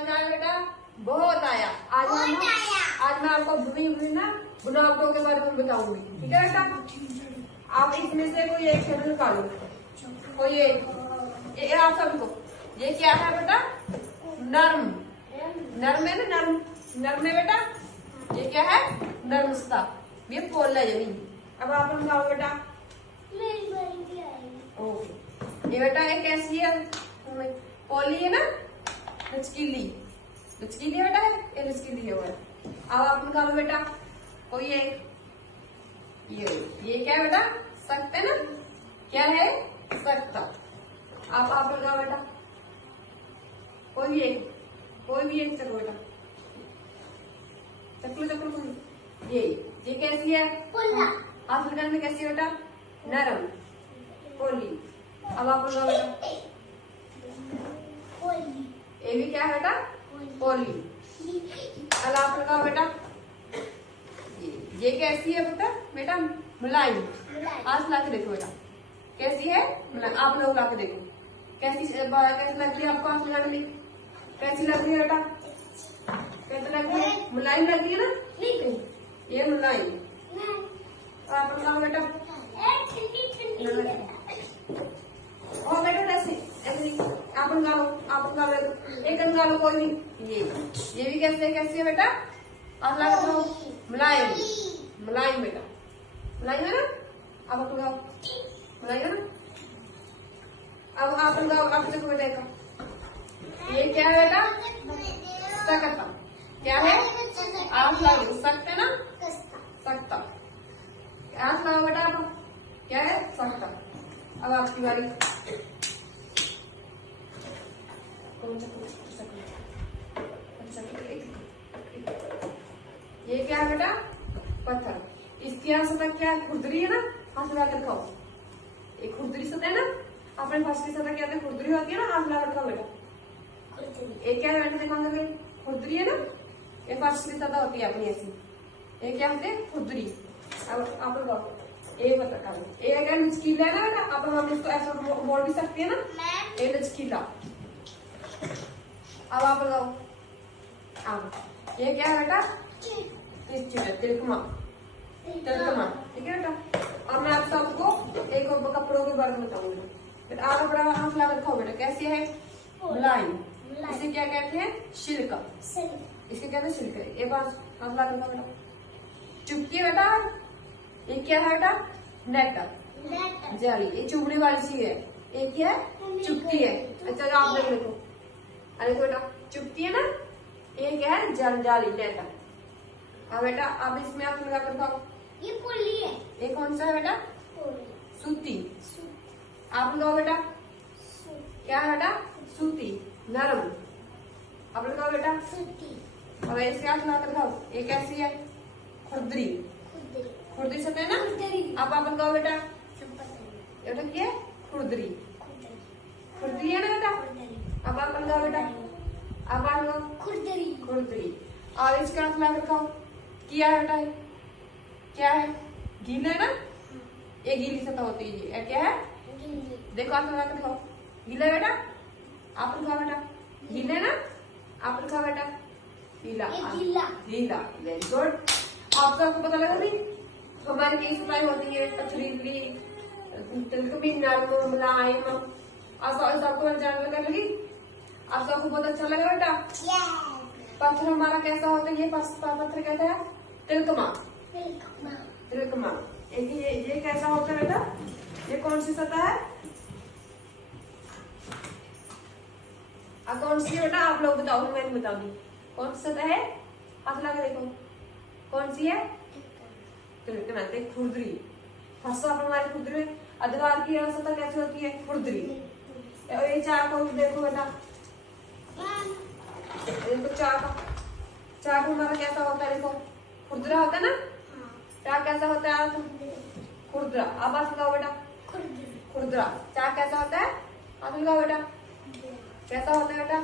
मजा आया बेटा? बहुत आया। आज मैं आपको ना बनावटों के बारे में बताऊंगी, ठीक है बेटा? आप इसमें से कोई एक शब्द निकालो, कोई एक। आप सबको ये क्या है बेटा? नर्म। नर्म है ना, नर्म। नर्म है बेटा, ये क्या है? नर्मस्ता। ये पोल है जमीन। अब आप बताओ बेटा। ओके, ये बेटा एक कैसी है? पोली है ना, लचकीली। लचकीली बेटा है, ये लचकीली है। अब आप निकालो बेटा कोई एक। ये क्या है बेटा? सख्त है ना, क्या है? सख्त। आप लगाओ बेटा कोई भी एक, कोई भी एक चलो बेटा, चकलो चकलो कोई। ये कैसी है? आप लगाने में कैसी है बेटा? नरम, पोली। अब आप लगाओ बेटा, ये भी क्या है बेटा? पोली। अब आप लगाओ बेटा, ये कैसी है बेटा? बेटा मुलायम। आज ला के देखो बेटा कैसी है? मुलायम। आप लोग ला के देखो कैसी लग रही है आपको आंख लगाने में? कैसी लग रही है बेटा? कैसी लग रही है? मुलायम लग रही है ना? ये मुलायम। आप लगाओ बेटा, और बेटा ऐसे आप निकालो, आप निकालो, एक निकालो कोई भी। ये भी कैसी है बेटा? आप लगाओ मुलायम। मुलायम बेटा, मुलायम है ना? आप लगाओ, मुलायम है ना? अब आप लगाओ, आप देखो बेटा का ये क्या है बेटा? सख्त। क्या है? आप लगाओ, सख्त है ना? सख्त। आप लगाओ बेटा, आप क्या है? सख्त। अब आपकी बारी। ये क्या है बेटा? पत्थर। इसकी यहाँ सतह क्या है? खुरदरी है ना? हाथ लगा कर खाओ। एक खुरदरी सतह है ना? अपने फर्स्ट की सतह क्या है? खुरदरी होती है ना? हाथ लगा कर खाओ बेटा। एक क्या है बेटा? देखो अंदर खुरदरी है ना? ये फर्स्ट की सतह होती है अपनी ऐसी। ये क्या होती है? खुरदरी। अब आप लगाओ, ये पता करो। ये क्या लचकीला है ना बेटा? अब हम इसको ऐसा बोल भी सकते हैं ना, ये लचकीला। अब आप लगाओ। ये क्या है बेटा? तिलकमा। तिलकमा, ठीक है बेटा? अब मैं आप सबको एक कपड़ों के बारे में बताऊंगी। आप कपड़ा हाथ लगा रखा बेटा, कैसी है? मुलायम। इसे क्या कहते हैं? सिल्क। इसके कहते हैं सिल्क। एक बार हाथ लगा रखा बेटा। चुपकी है बेटा, ये क्या है बेटा? नेट, जाली। ये चुभने वाली चीज है, एक क्या है? चुपकी है। अच्छा आप देख देखो, अरे बेटा चुपकी है ना, ये क्या है? जाली, नेट। हाँ बेटा, अब इसमें आप लगा कर खाओ। ये पोली है। ये कौन सा है बेटा? सूती। आप लगाओ बेटा, क्या है बेटा? सूती, नरम। आप लगाओ बेटा सूती। अब इसके हाथ लगा कर खाओ। ये कैसी है? खुरदरी। खुरदरी सतह है ना? अब आप लगाओ बेटा, ये क्या है? खुरदरी। खुरदरी है ना बेटा? अब आप लगाओ बेटा, अब आप लगाओ खुरदरी। खुरदरी। और इसके हाथ लगा कर खाओ। क्या है बेटा? क्या है? गीला है ना? ये गीली सतह होती है। ये क्या है? देखो आप लगा कर खाओ। गीला है बेटा? आप लिखाओ बेटा, गीला है ना? आप लिखाओ बेटा गीला। गीला, वेरी गुड। आपको पता लगा नहीं हमारी की सफाई होती है? पथरीली, तिलकमी, नरम, मुलायम। आप सबको जानने लगा लगी? आप सबको बहुत अच्छा लगा बेटा? पत्थर हमारा कैसा होता है? ये पत्थर कैसा है? तिलकमा। तिलकमा। ये कैसा होता है बेटा? ये कौन सी सतह है? कौन सी है बेटा? आप लोग बताओ, मैं नहीं बताऊंगी। कौन सी सतह है? आप लगा देखो कौन सी है? तिलकमा। खुरदरी। फर्स्ट ऑफ हमारी खुरदरी। अधवार की सतह कैसी होती है? खुरदरी। ये चार को देखो बेटा, देखो चाक हमारा कैसा होता है? देखो खुरदरा होता है ना? चाक कैसा होता है? खुरदरा। अब आप लगाओ बेटा, खुरदरा। चाक कैसा होता है? आप लगाओ बेटा, कैसा होता है बेटा?